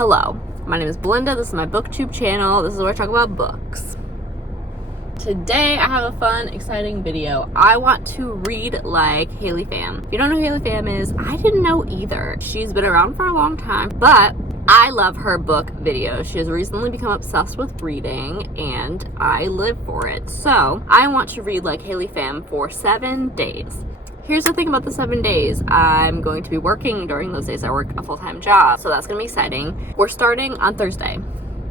Hello, my name is Belinda. This is my booktube channel. This is where I talk about books. Today I have a fun, exciting video. I want to read like Haley Pham. If you don't know who Haley Pham is, I didn't know either. She's been around for a long time, but I love her book videos. She has recently become obsessed with reading and I live for it. So I want to read like Haley Pham for 7 days. Here's the thing about the 7 days. I'm going to be working during those days. I work a full-time job, so that's gonna be exciting. We're starting on Thursday.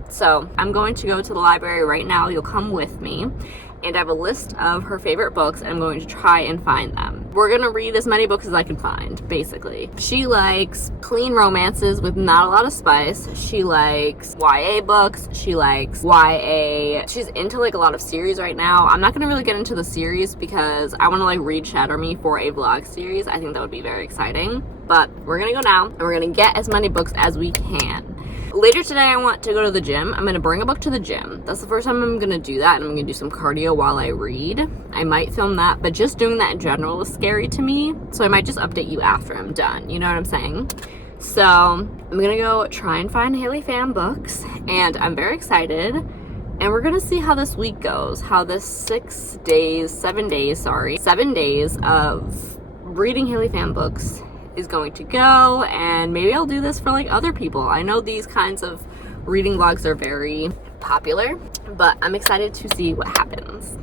So I'm going to go to the library right now. You'll come with me. And I have a list of her favorite books and I'm going to try and find them. We're gonna read as many books as I can find, basically. She likes clean romances with not a lot of spice. She likes YA books. She likes YA. She's into like a lot of series right now. I'm not gonna really get into the series because I wanna like read Shatter Me for a vlog series. I think that would be very exciting. But we're gonna go now and we're gonna get as many books as we can. Later today, I want to go to the gym. I'm going to bring a book to the gym. That's the first time I'm going to do that, and I'm going to do some cardio while I read. I might film that, but just doing that in general is scary to me, so I might just update you after I'm done. You know what I'm saying? So I'm going to go try and find Haley Pham books, and I'm very excited. And we're going to see how this week goes, how this 7 days of reading Haley Pham books is going to go, and maybe I'll do this for like other people. I know these kinds of reading vlogs are very popular, but I'm excited to see what happens.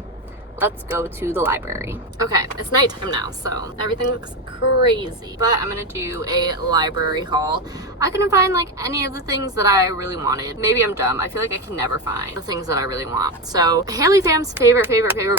Let's go to the library. Okay, it's nighttime now, so everything looks crazy, but I'm gonna do a library haul. I couldn't find like any of the things that I really wanted. Maybe I'm dumb. I feel like I can never find the things that I really want. So Haley Pham's favorite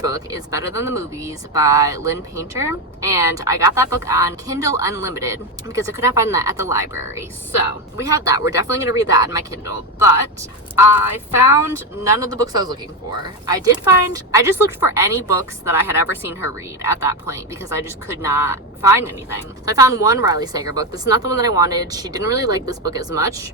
book is Better Than the Movies by Lynn Painter, and I got that book on Kindle Unlimited because I could not find that at the library. So we have that. We're definitely gonna read that in my Kindle, but I found none of the books I was looking for. I just looked for any books that I had ever seen her read at that point because I just could not find anything. So I found one Riley Sager book. This is not the one that I wanted. She didn't really like this book as much,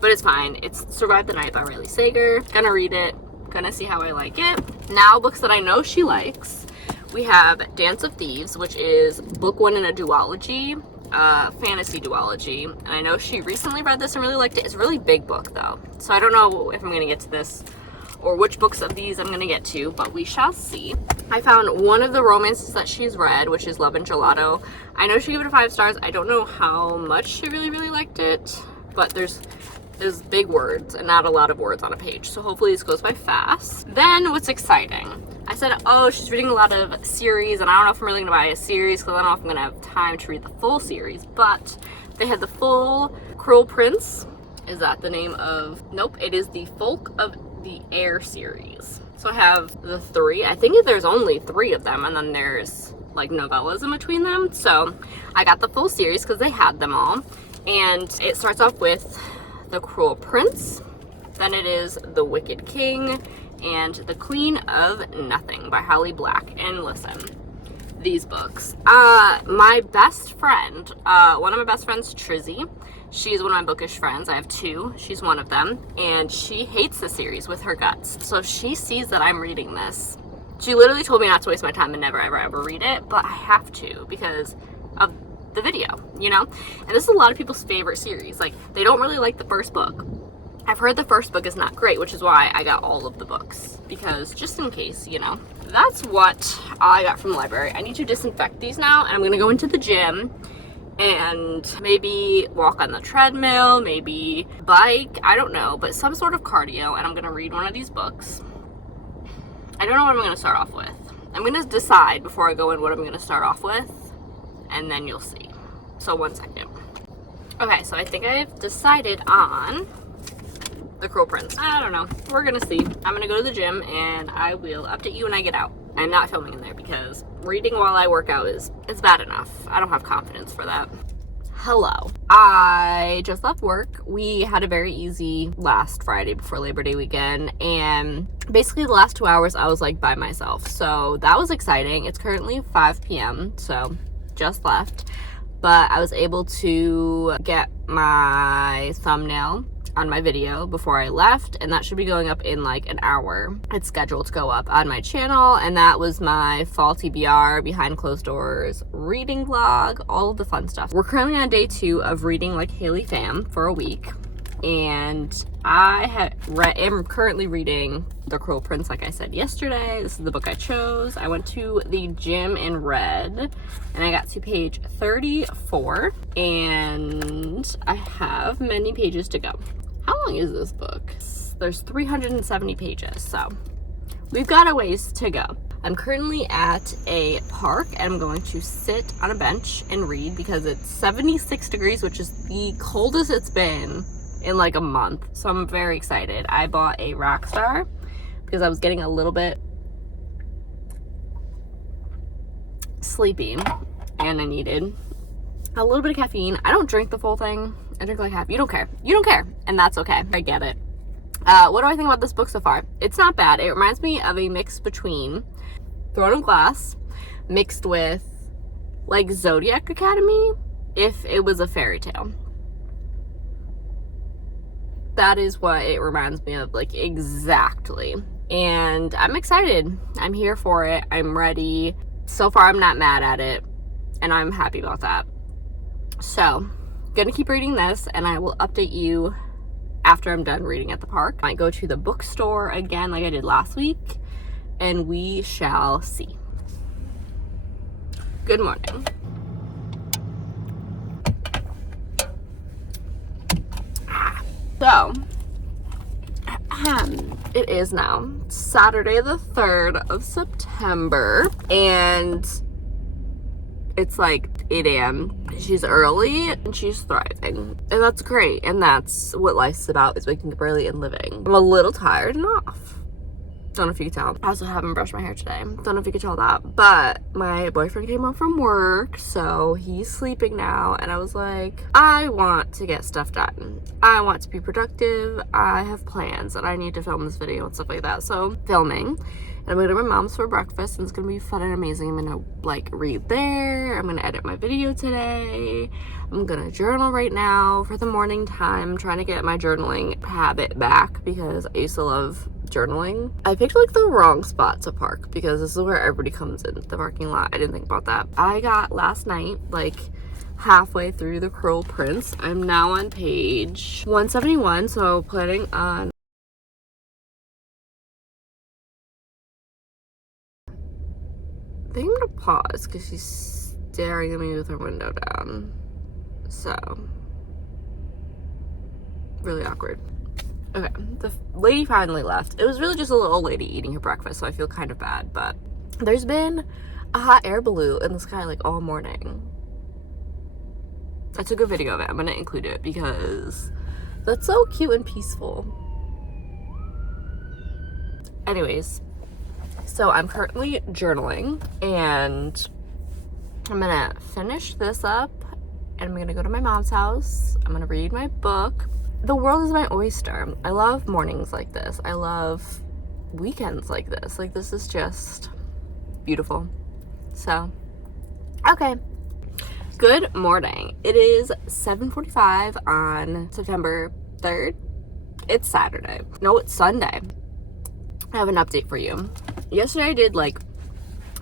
but it's fine. It's Survive the Night by Riley Sager. Gonna read it. Gonna see how I like it. Now, books that I know she likes. We have Dance of Thieves, which is book one in a duology. Fantasy duology, and I know she recently read this and really liked it. It's a really big book though, so I don't know if I'm gonna get to this or which books of these I'm gonna get to, but we shall see. I found one of the romances that she's read, which is Love and Gelato. I know she gave it 5 stars. I don't know how much she really liked it, but there's big words and not a lot of words on a page, so hopefully this goes by fast. Then what's exciting, I said, oh, she's reading a lot of series, and I don't know if I'm really gonna buy a series because I don't know if I'm gonna have time to read the full series, but they had the full Cruel Prince. Is that the name of? Nope, it is the Folk of the Air series. So I have the 3. I think there's only 3 of them, and then there's like novellas in between them. So I got the full series because they had them all, and it starts off with The Cruel Prince, then it is The Wicked King, and The Queen of Nothing by Holly Black. And listen, these books. My best friend, one of my best friends, Trizzy, she's one of my bookish friends. I have 2. She's one of them, and she hates the series with her guts. So she sees that I'm reading this. She literally told me not to waste my time and never ever read it, but I have to because of the video, you know? And this is a lot of people's favorite series. Like, they don't really like the first book. I've heard the first book is not great, which is why I got all of the books, because just in case, you know. That's what I got from the library. I need to disinfect these now, and I'm gonna go into the gym and maybe walk on the treadmill, maybe bike, I don't know, but some sort of cardio, and I'm gonna read one of these books. I don't know what I'm gonna start off with. I'm gonna decide before I go in what I'm gonna start off with, and then you'll see. So 1 second. Okay, so I think I've decided on The Cruel Prince. I don't know. We're gonna see. I'm gonna go to the gym and I will update you when I get out. I'm not filming in there because reading while I work out is bad enough. I don't have confidence for that. Hello. I just left work. We had a very easy last Friday before Labor Day weekend, and basically the last 2 hours I was like by myself. So that was exciting. It's currently 5 p.m. so just left, but I was able to get my thumbnail on my video before I left, and that should be going up in like an hour. It's scheduled to go up on my channel, and that was my fall TBR, behind closed doors reading vlog, all of the fun stuff. We're currently on day 2 of reading like Haley Pham for a week, and am currently reading The Cruel Prince, like I said yesterday. This is the book I chose. I went to the gym and read, and I got to page 34, and I have many pages to go. How long is this book? There's 370 pages, so we've got a ways to go. I'm currently at a park, and I'm going to sit on a bench and read because it's 76 degrees, which is the coldest it's been in like a month. So I'm very excited. I bought a Rockstar because I was getting a little bit sleepy and I needed a little bit of caffeine. I don't drink the full thing. I drink like half. You don't care. You don't care. And that's okay. I get it. What do I think about this book so far? It's not bad. It reminds me of a mix between Throne of Glass mixed with like Zodiac Academy if it was a fairy tale. That is what it reminds me of, like, exactly. And I'm excited. I'm here for it. I'm ready. So far, I'm not mad at it, and I'm happy about that. So, gonna keep reading this, and I will update you after I'm done reading at the park. I might go to the bookstore again like I did last week, and we shall see. Good morning. So, it is now Saturday the 3rd of September, and it's like 8 a.m. She's early and she's thriving, and that's great, and that's what life's about, is waking up early and living. I'm a little tired and off. Don't know if you can tell. I also haven't brushed my hair today. Don't know if you can tell that, but my boyfriend came home from work, so he's sleeping now, and I was like, I want to get stuff done. I want to be productive. I have plans, and I need to film this video and stuff like that. So filming, and I'm gonna go to my mom's for breakfast, and it's gonna be fun and amazing. I'm gonna like read there. I'm gonna edit my video today. I'm gonna journal right now for the morning time. I'm trying to get my journaling habit back because I used to love journaling. I picked like the wrong spot to park because this is where everybody comes in, the parking lot. I didn't think about that. I got last night like halfway through The Cruel Prince. I'm now on page 171, so planning on I think I'm gonna pause because she's staring at me with her window down. So really awkward. Okay, the lady finally left. It was really just a little old lady eating her breakfast, so I feel kind of bad, but there's been a hot air balloon in the sky like all morning. I took a video of it. I'm gonna include it because that's so cute and peaceful. Anyways, so I'm currently journaling, and I'm gonna finish this up, and I'm gonna go to my mom's house. I'm gonna read my book. The world is my oyster. I love mornings like this. I love weekends like this. Like, this is just beautiful. So, okay. Good morning. It is 7:45 on September 3rd. It's Saturday. No, it's Sunday. I have an update for you. Yesterday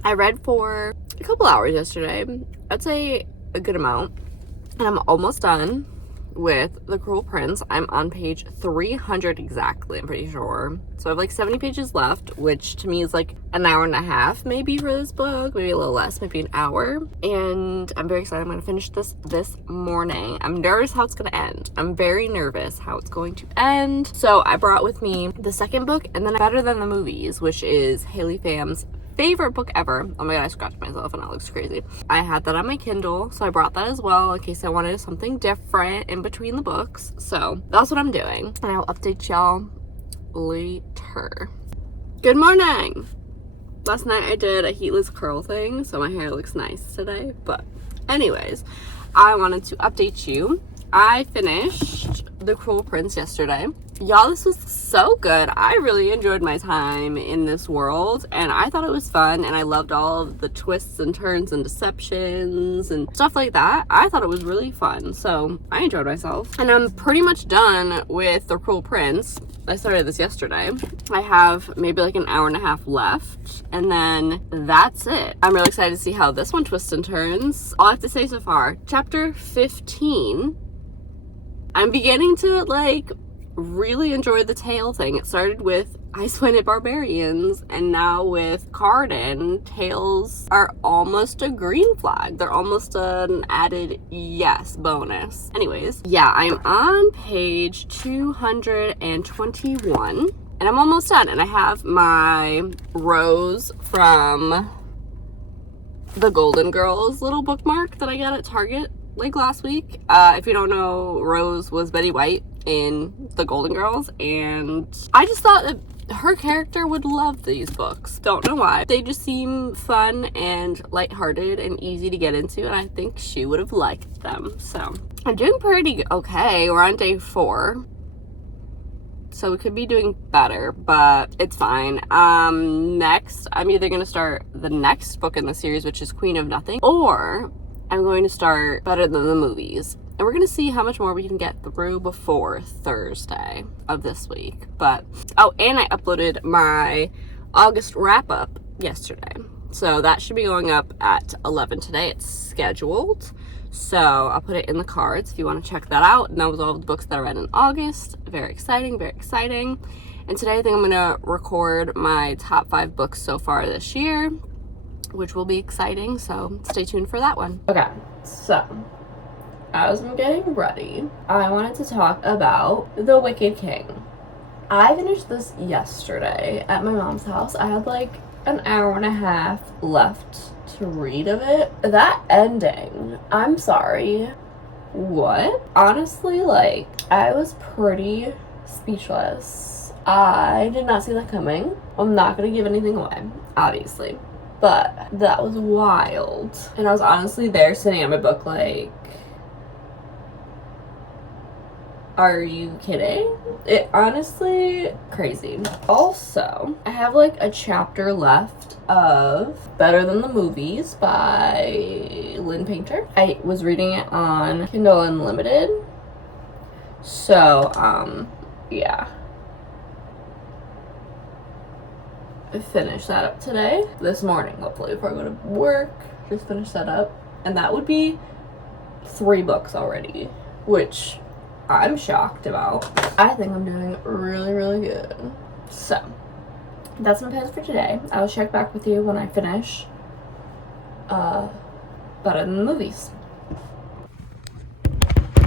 I read for a couple hours yesterday. I'd say a good amount. And I'm almost done with The Cruel Prince. I'm on page 300 exactly, I'm pretty sure. So I have like 70 pages left, which to me is like an hour and a half maybe for this book, maybe a little less, maybe an hour. And I'm very excited. I'm gonna finish this morning. I'm nervous how it's gonna end. I'm very nervous how it's going to end. So I brought with me the second book, and then Better Than the Movies, which is Haley Pham's favorite book ever. Oh my god, I scratched myself and that looks crazy. I had that on my Kindle, so I brought that as well in case I wanted something different in between the books. So that's what I'm doing, and I'll update y'all later. Good morning. Last night I did a heatless curl thing, so my hair looks nice today. But anyways, I wanted to update you. I finished The Cruel Prince yesterday. Y'all, this was so good. I really enjoyed my time in this world, and I thought it was fun, and I loved all of the twists and turns and deceptions and stuff like that. I thought it was really fun, so I enjoyed myself. And I'm pretty much done with The Cruel Prince. I started this yesterday. I have maybe like an hour and a half left, and then that's it. I'm really excited to see how this one twists and turns. All I have to say so far, chapter 15 I'm beginning to like really enjoy the tail thing. It started with Ice-Planet Barbarians, and now with Carden, tails are almost a green flag. They're almost an added yes bonus. Anyways, yeah, I'm on page 221, and I'm almost done. And I have my Rose from the Golden Girls little bookmark that I got at Target like last week. If you don't know, Rose was Betty White in the Golden Girls, and I just thought that her character would love these books. Don't know why. They just seem fun and lighthearted and easy to get into, and I think she would have liked them. So I'm doing pretty okay. We're on day 4, so we could be doing better, but it's fine. Next, I'm either gonna start the next book in the series, which is Queen of Nothing, or I'm going to start Better Than the Movies. And we're going to see how much more we can get through before Thursday of this week. But, oh, and I uploaded my August wrap-up yesterday. So that should be going up at 11 today. It's scheduled. So I'll put it in the cards if you want to check that out. And that was all of the books that I read in August. Very exciting, very exciting. And today I think I'm going to record my top 5 books so far this year, which will be exciting. So stay tuned for that one. Okay, so as I'm getting ready, I wanted to talk about The Wicked King. I finished this yesterday at my mom's house. I had like an hour and a half left to read of it. That ending, I'm sorry. What? Honestly, like, I was pretty speechless. I did not see that coming. I'm not gonna give anything away, obviously. But that was wild. And I was honestly there sitting at my book like, are you kidding? It honestly, crazy. Also, I have like a chapter left of Better Than the Movies by Lynn Painter. I was reading it on Kindle Unlimited. So, yeah. I finished that up today, this morning, hopefully, before I go to work. Just finish that up. And that would be 3 books already, which I'm shocked about. I think I'm doing really, really good. So, that's my plans for today. I'll check back with you when I finish Better Than the Movies.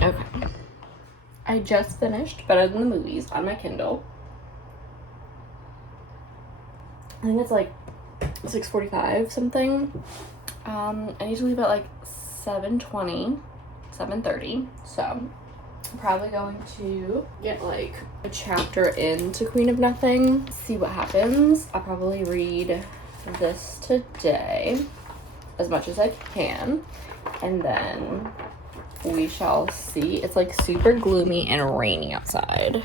Okay. I just finished Better Than the Movies on my Kindle. I think it's like 6:45 something. I need to leave at like 7:20, 7:30. So I'm probably going to get like a chapter into Queen of Nothing, see what happens. I'll probably read this today as much as I can, and then we shall see. It's like super gloomy and rainy outside.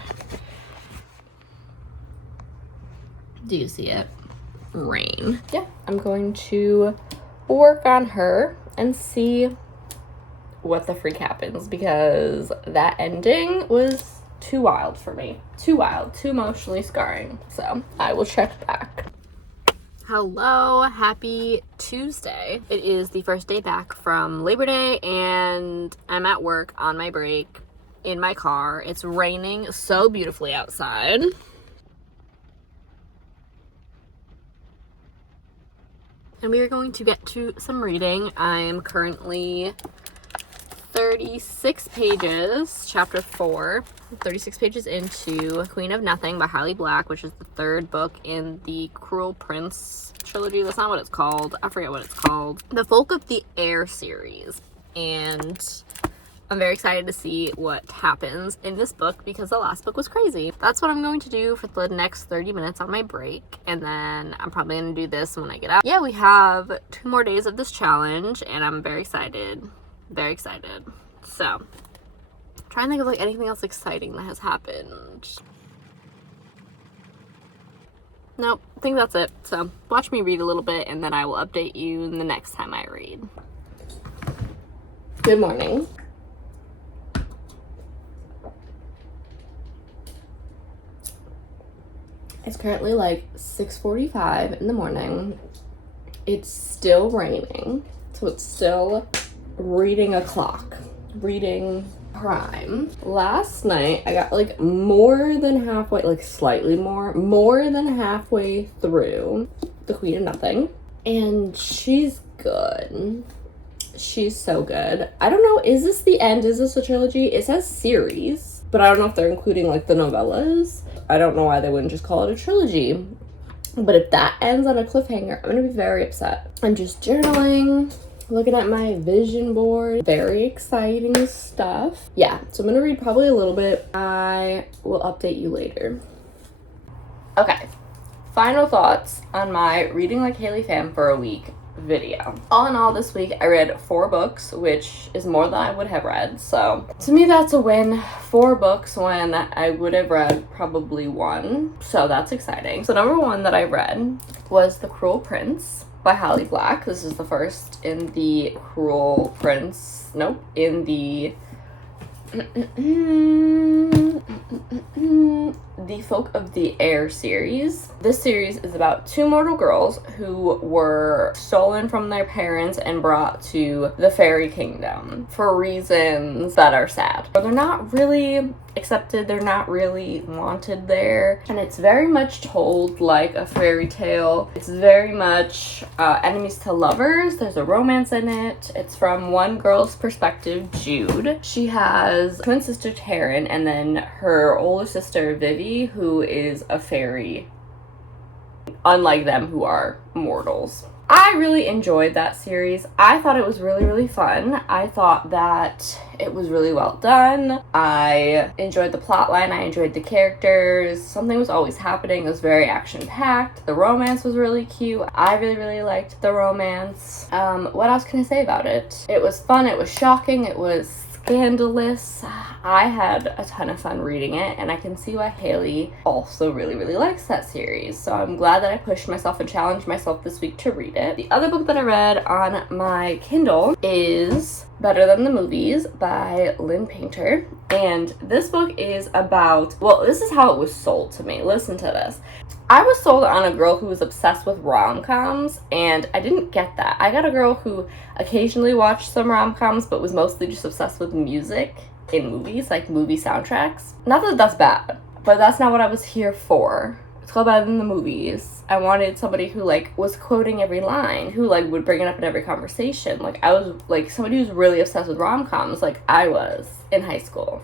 Do you see it? Rain. Yeah, I'm going to work on her and see what the freak happens, because that ending was too wild for me. Too wild, too emotionally scarring. So I will check back. Hello, happy Tuesday. It is the first day back from Labor Day, and I'm at work on my break in my car. It's raining so beautifully outside. And we are going to get to some reading. I'm currently 36 pages, chapter 4, 36 pages into Queen of Nothing by Haley Black, which is the 3rd book in the Cruel Prince trilogy. That's not what it's called. I forget what it's called. The Folk of the Air series. And I'm very excited to see what happens in this book, because the last book was crazy. That's what I'm going to do for the next 30 minutes on my break, and then I'm probably going to do this when I get out. Yeah, we have 2 more days of this challenge, and I'm very excited. Very excited. So, I'm trying to think of like anything else exciting that has happened. Nope, I think that's it. So, watch me read a little bit, and then I will update you the next time I read. Good morning. It's currently like 6:45 in the morning. It's still raining, so it's still reading o'clock. Reading Prime. Last night I got like more than halfway, like slightly more than halfway through The Queen of Nothing, and she's good. She's so good. I don't know, is this the end? Is this a trilogy? It says series, but I don't know if they're including like the novellas. I don't know why they wouldn't just call it a trilogy. But if that ends on a cliffhanger, I'm gonna be very upset. I'm just journaling, looking at my vision board. Very exciting stuff. Yeah, so I'm gonna read probably a little bit. I will update you later. Okay, final thoughts on my reading like Haley Pham for a week video. All in all, this week I read 4 books, which is more than I would have read. So to me, that's a win. 4 books when I would have read probably 1. So that's exciting. So number 1 that I read was The Cruel Prince by Holly Black. This is the first in the Cruel Prince, nope, in the The Folk of the Air series. This series is about 2 mortal girls who were stolen from their parents and brought to the fairy kingdom for reasons that are sad. They're not really accepted, they're not really wanted there, and it's very much told like a fairy tale. It's very much enemies to lovers. There's a romance in it. It's from one girl's perspective, Jude. She has a twin sister, Taryn, and then her older sister, Vivi, who is a fairy, unlike them who are mortals. I really enjoyed that series. I thought it was really, really fun. I thought that it was really well done. I enjoyed the plot line. I enjoyed the characters. Something was always happening. It was very action-packed. The romance was really cute. I really, really liked the romance. What else can I say about it? It was fun. It was shocking. It was scandalous. I had a ton of fun reading it, and I can see why Haley also really, really likes that series. So I'm glad that I pushed myself and challenged myself this week to read it. The other book that I read on my Kindle is Better Than the Movies by Lynn Painter. And this book is about, well, this is how it was sold to me. Listen to this. I was sold on a girl who was obsessed with rom-coms, and I didn't get that. I got a girl who occasionally watched some rom-coms, but was mostly just obsessed with music in movies, like movie soundtracks. Not that that's bad, but that's not what I was here for. It's called Better Than the Movies. I wanted somebody who, like, was quoting every line, who, like, would bring it up in every conversation. Like, I was, like, somebody who's really obsessed with rom-coms, like I was in high school.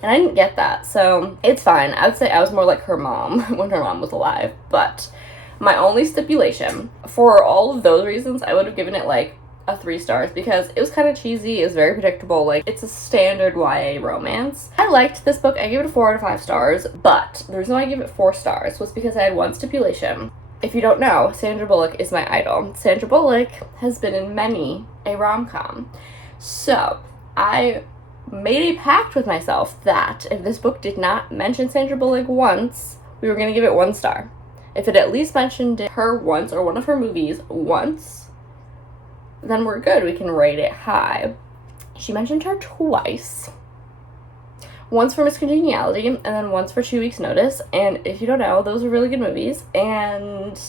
And I didn't get that, so it's fine. I would say I was more like her mom when her mom was alive. But my only stipulation, for all of those reasons, I would have given it like a 3 stars because it was kind of cheesy. It was very predictable. Like, it's a standard YA romance. I liked this book. I gave it a 4 out of 5 stars, but the reason why I gave it 4 stars was because I had one stipulation. If you don't know, Sandra Bullock is my idol. Sandra Bullock has been in many a rom-com. So I made a pact with myself that if this book did not mention Sandra Bullock once, we were going to give it 1 star. If it at least mentioned her once, or one of her movies once, then we're good. We can rate it high. She mentioned her twice. Once for Miss Congeniality, and then once for 2 Weeks Notice. And if you don't know, those are really good movies, and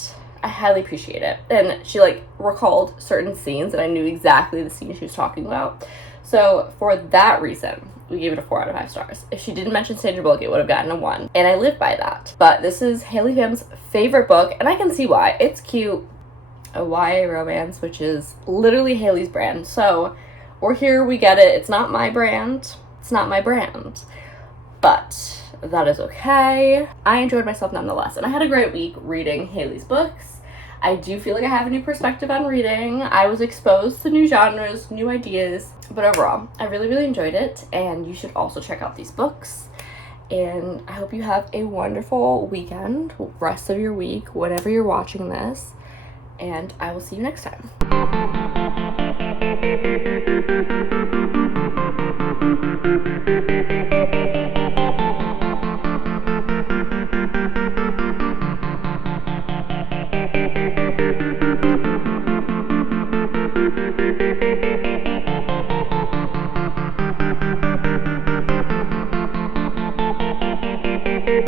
I highly appreciate it. And she, like, recalled certain scenes, and I knew exactly the scene she was talking about. So for that reason, we gave it a 4 out of 5 stars. If she didn't mention Sandra Bullock, it would have gotten a 1. And I live by that. But this is Haley Pham's favorite book, and I can see why. It's cute. A YA romance, which is literally Haley's brand. So we're here, we get it. It's not my brand. It's not my brand. But that is okay. I enjoyed myself nonetheless. And I had a great week reading Haley's books. I do feel like I have a new perspective on reading. I was exposed to new genres, new ideas, but overall, I really, really enjoyed it, and you should also check out these books. And I hope you have a wonderful weekend, rest of your week, whenever you're watching this, and I will see you next time.